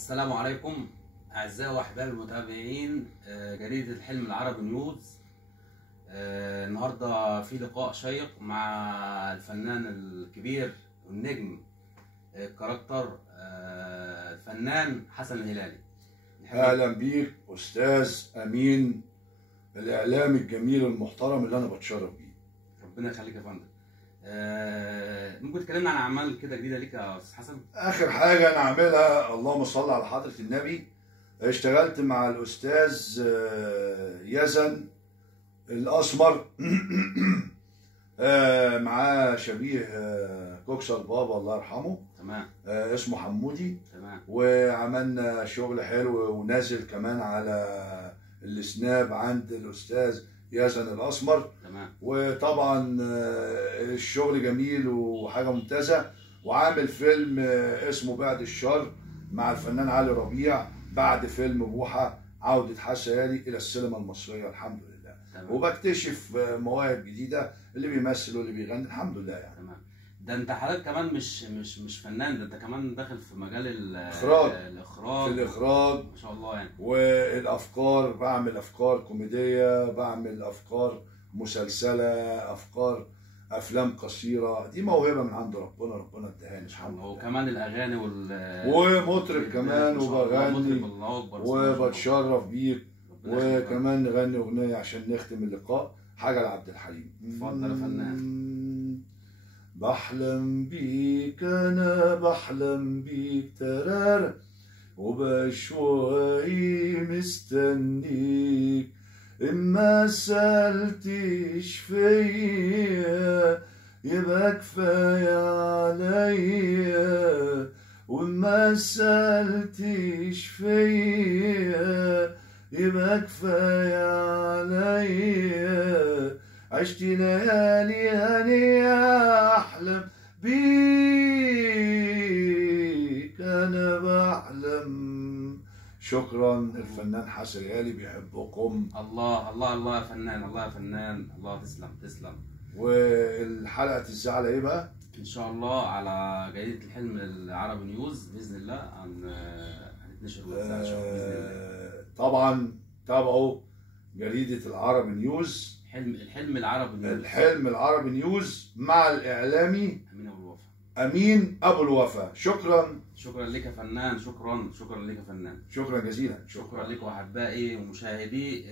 السلام عليكم أعزائي وأحبابي المتابعين جريدة الحلم العربي نيوز. النهاردة في لقاء شيق مع الفنان الكبير والنجم الكاركتر الفنان حسن الهلالي. اهلا بيك استاذ امين، الاعلام الجميل المحترم اللي انا بتشرف بيه. ربنا يخليك يا فندم. ممكن تكلمنا عن اعمال كده جديده ليك يا استاذ حسن؟ اخر حاجه انا عاملها، اللهم صل على حضره النبي، اشتغلت مع الاستاذ يزن الاسمر معاه شبيه كوكسر بابا الله يرحمه. تمام. اسمه حمودي. تمام. وعملنا شغل حلو ونازل كمان على السناب عند الاستاذ يزن الاسمر. تمام. وطبعا الشغل جميل وحاجه ممتازه. وعامل فيلم اسمه بعد الشر مع الفنان علي ربيع بعد فيلم بوحه عوده حسن الهلالي الى السينما المصريه الحمد لله. تمام. وبكتشف مواهب جديده، اللي بيمثل واللي بيغني الحمد لله يعني. تمام. ده انت حضرتك كمان مش فنان، ده انت كمان داخل في مجال الاخراج. الاخراج. في الاخراج ما شاء الله يعني. والافكار، بعمل افكار كوميديه، بعمل افكار مسلسله، افكار افلام قصيره. دي موهبه من عند ربنا، ربنا اداها لي الحمد لله. وكمان الاغاني ومطرب كمان وبغني وبتشرف وبتشرف بيك. وكمان نغني اغنيه عشان نختم اللقاء، حاجه لعبد الحليم. اتفضل يا فنان. بحلم بيك انا بحلم بيك ترار، وبشوي مستنيك. إما سألتش فيا يبقى كفاية عليا، وما سألتش فيا يبقى كفاية عليا. عشت ليالي هنية أحلم بيك أنا بحلم. شكرا. الفنان حسن الهلالي بيحبكم. الله الله الله يا فنان، الله يا فنان، الله. تسلم تسلم. والحلقة تذاع على ايه بقى؟ ان شاء الله على جريدة الحلم العربي نيوز باذن الله. هنتنشر وتذاع باذن الله. طبعا تابعوا جريدة العربي نيوز، الحلم العربي نيوز. الحلم العربي نيوز مع الاعلامي امين ابو الوفا. امين ابو الوفا. شكرا. شكرا لك يا فنان. شكرا لك يا فنان. شكرا جزيلا. شكرا لك واحبائي ومشاهدي